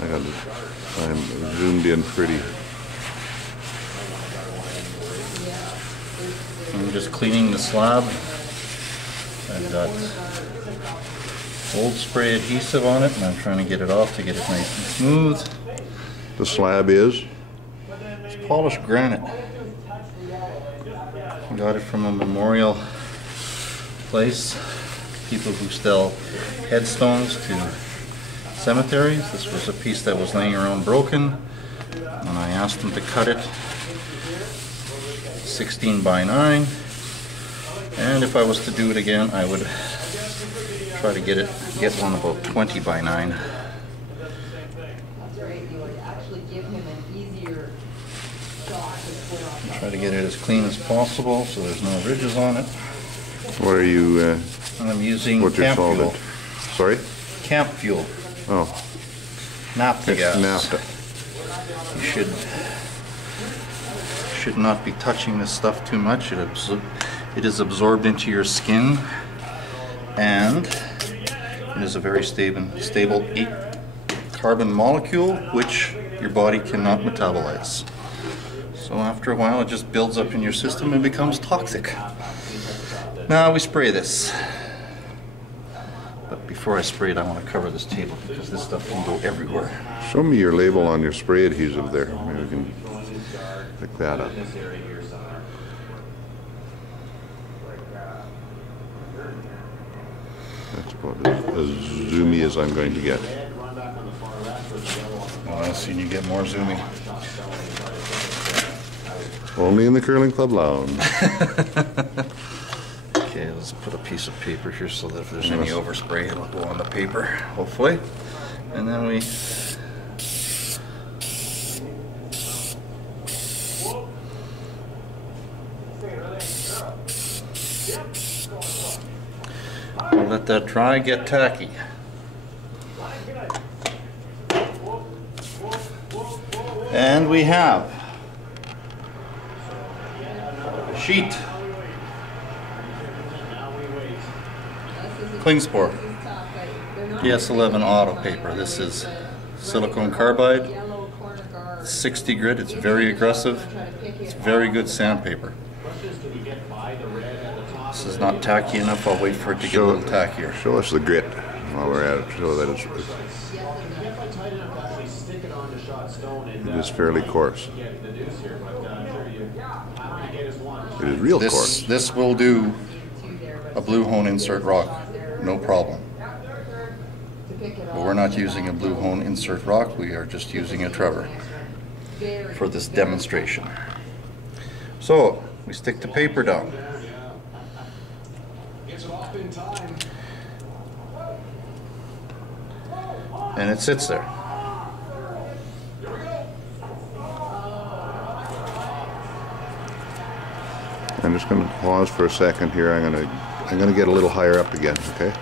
I'm zoomed in pretty. I'm just cleaning the slab. I've got old spray adhesive on it and I'm trying to get it off to get it nice and smooth. The slab is? It's polished granite. I got it from a memorial place. People who sell headstones to cemeteries. This was a piece that was laying around broken and I asked them to cut it 16 by 9, and if I was to do it again I would try to get one about 20 by 9. Try to get it as clean as possible so there's no ridges on it. What are you And I'm using what's your camp solvent? fuel. Sorry? Camp fuel. Oh. Naphtha It's gas. naphtha. You should not be touching this stuff too much. It is absorbed into your skin, and it is a very stable 8 carbon molecule which your body cannot metabolize. So after a while it just builds up in your system and becomes toxic. Now we spray this. But before I spray it I want to cover this table because this stuff can go everywhere. Show me your label on your spray adhesive there. Maybe we can pick that up. That's about as zoomy as I'm going to get. Well, I've seen you get more zoomy. Only in the Curling Club Lounge. Okay, let's put a piece of paper here so that if there's any overspray it'll go on the paper, hopefully. And then we we'll let that dry, get tacky. And we have a sheet. Klingspor PS11 auto paper. This is silicone carbide, 60 grit. It's very aggressive. It's very good sandpaper. This is not tacky enough. I'll wait for it to get a little tackier. Show us the grit while we're at it. Show that it is fairly coarse. It is real coarse. This will do a blue hone insert rock, no problem. But we're not using a blue hone insert rock, we are just using a Trevor for this demonstration. So, we stick the paper down. And it sits there. I'm just going to pause for a second here. I'm going to get a little higher up again, okay?